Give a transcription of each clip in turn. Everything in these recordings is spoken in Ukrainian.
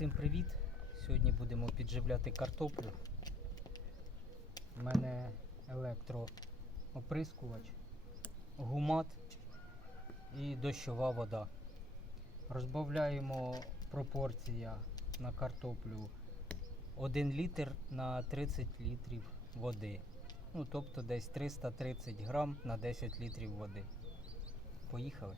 Всім привіт! Сьогодні будемо підживляти картоплю. У мене електрооприскувач, гумат і дощова вода. Розбавляємо пропорція на картоплю 1 літр на 30 літрів води. Ну, тобто десь 330 грам на 10 літрів води. Поїхали.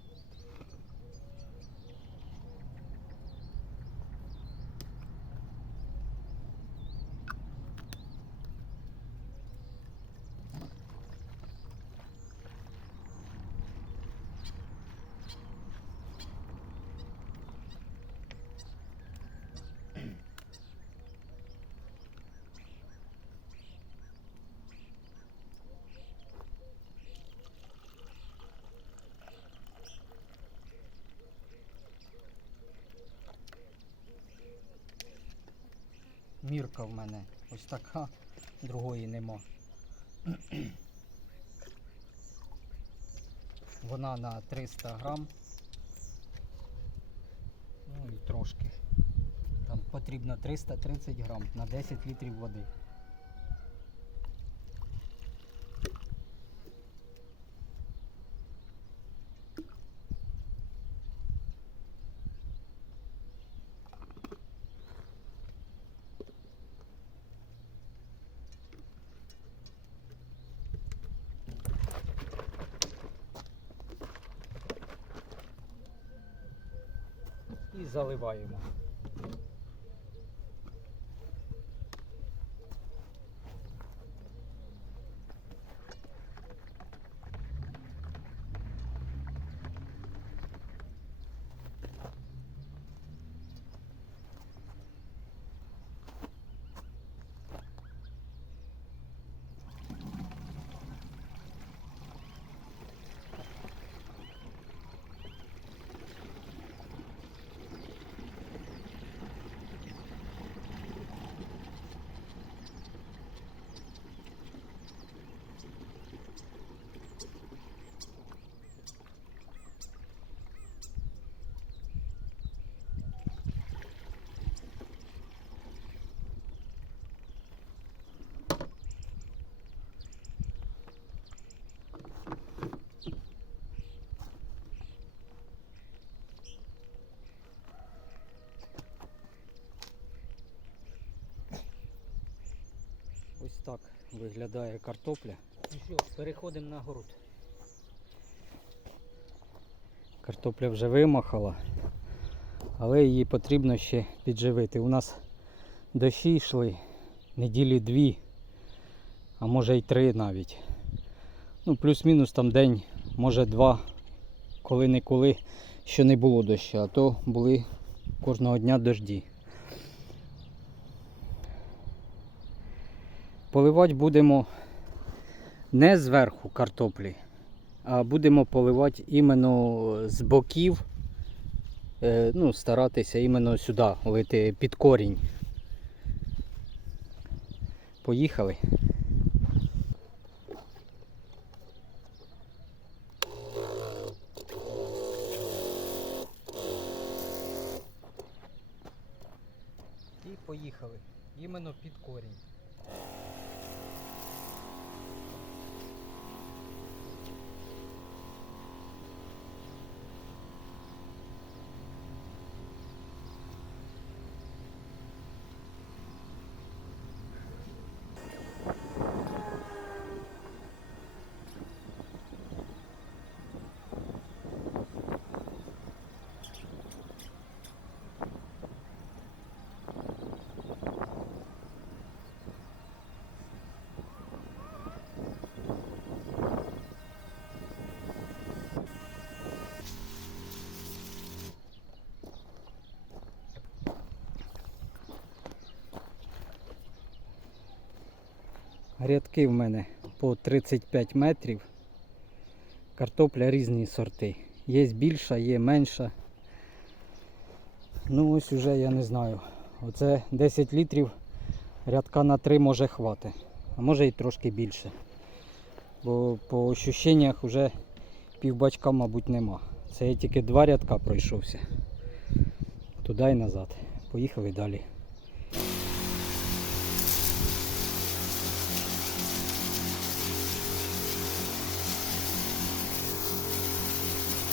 Мірка в мене ось така, другої нема. Вона на 300 грам. Ну і трошки. Там потрібно 330 грам на 10 літрів води. Заливаємо. Ось так виглядає картопля. Ну що, переходимо на город. Картопля вже вимахала, але її потрібно ще підживити. У нас дощі йшли неділі дві, а може й три навіть. Ну, плюс-мінус там день, може два, коли-неколи, що не було дощу, а то були кожного дня дожді. Поливати будемо не зверху картоплі, а будемо поливати іменно з боків, е, ну, старатися іменно сюди лити під корінь. Поїхали. І поїхали. Іменно під корінь. Рядки в мене по 35 метрів. Картопля різні сорти. Є більша, є менша. Ну ось уже я не знаю. Оце 10 літрів рядка на 3 може хвати. А може і трошки більше. Бо по ощущеннях вже півбачка, мабуть, нема. Це я тільки два рядка пройшовся. Туди і назад. Поїхали далі.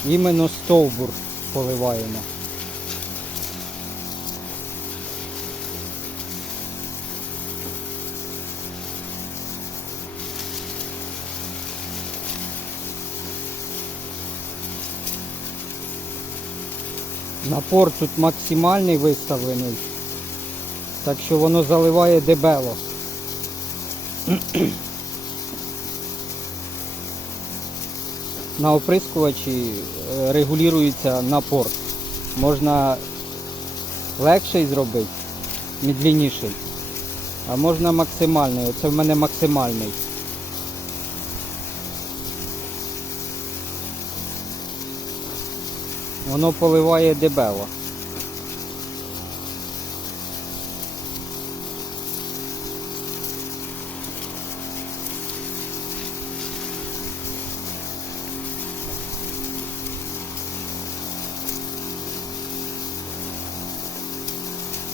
Іменно стовбур поливаємо. Напор тут максимальний виставлений, так що воно заливає дебело. На оприскувачі е, регулюється напор. Можна легший зробити, медленніший, а можна максимальний. Оце в мене максимальний. Воно поливає дебело.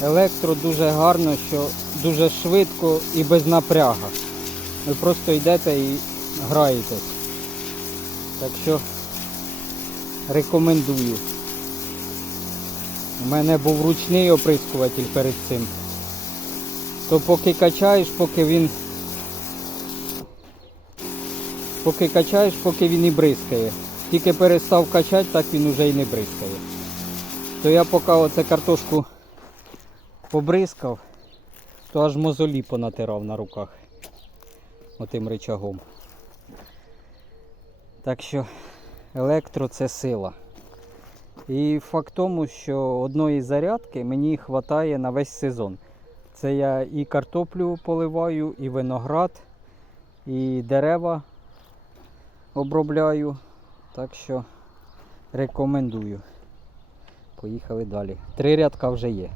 Електро дуже гарно, що дуже швидко і без напряга. Ви просто йдете і граєтесь. Так що рекомендую. У мене був ручний оприскуватель перед цим. То поки качаєш, поки він. Поки качаєш, поки він і бризкає. Тільки перестав качати, так він уже і не бризкає. То я поки оце картошку побризкав, то аж мозолі понатирав на руках отим рычагом. Так що електро це сила. І факт тому, що одної зарядки мені вистачає на весь сезон. Це я і картоплю поливаю, і виноград, і дерева обробляю. Так що рекомендую. Поїхали далі. Три рядка вже є.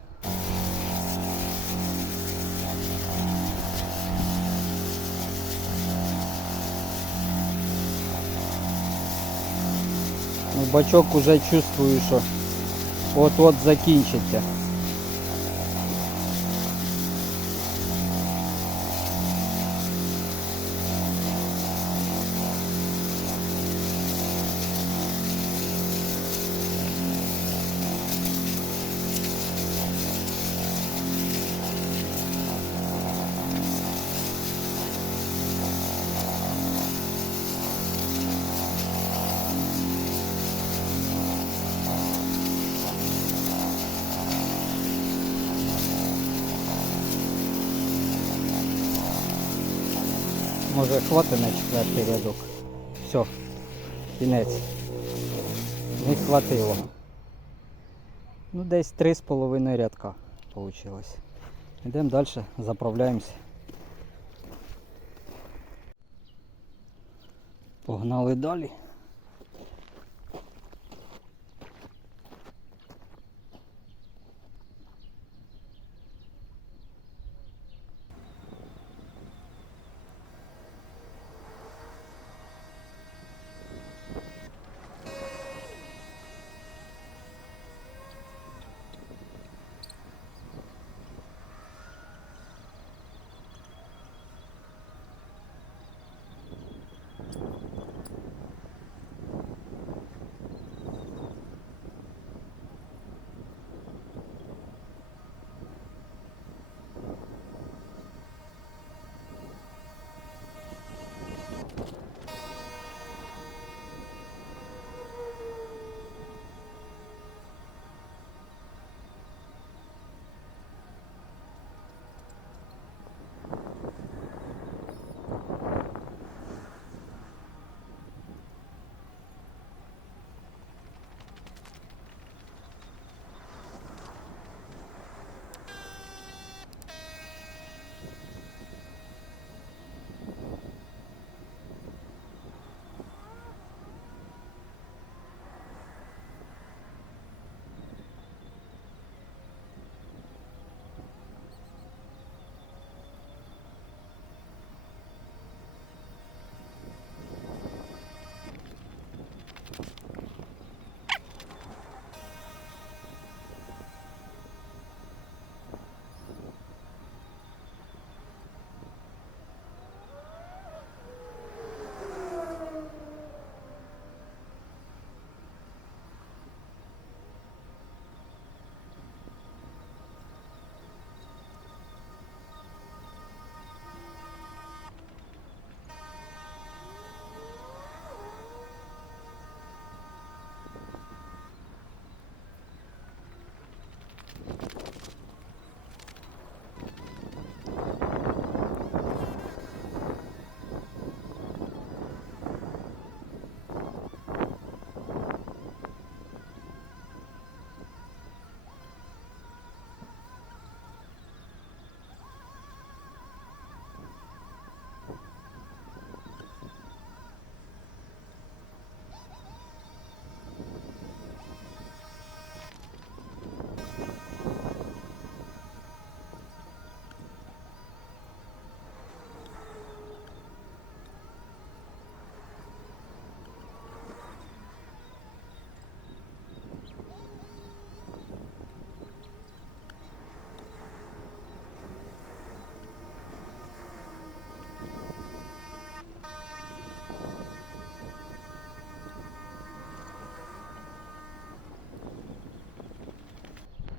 Бачок уже чувствую, що от-от закінчиться. Може хватить на четвертий рядок. Все, кінець. Не хватило. Ну десь три з половиною рядка вийшло. Йдемо далі, заправляємося. Погнали далі.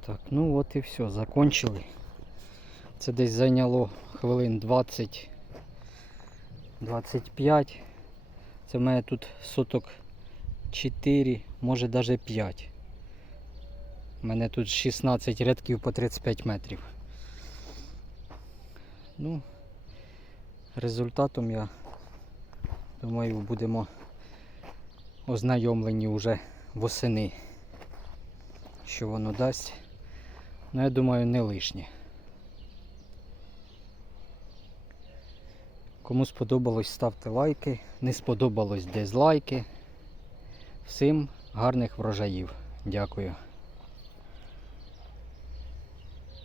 Так, ну от і все, закончили. Це десь зайняло хвилин 20 25. Це в мене тут соток 4, може навіть 5. У мене тут 16 рядків по 35 метрів. Ну, результатом я думаю будемо ознайомлені вже восени, що воно дасть. Ну, я думаю, не лишні. Кому сподобалось, ставте лайки. Не сподобалось дизлайки. Всім гарних врожаїв. Дякую.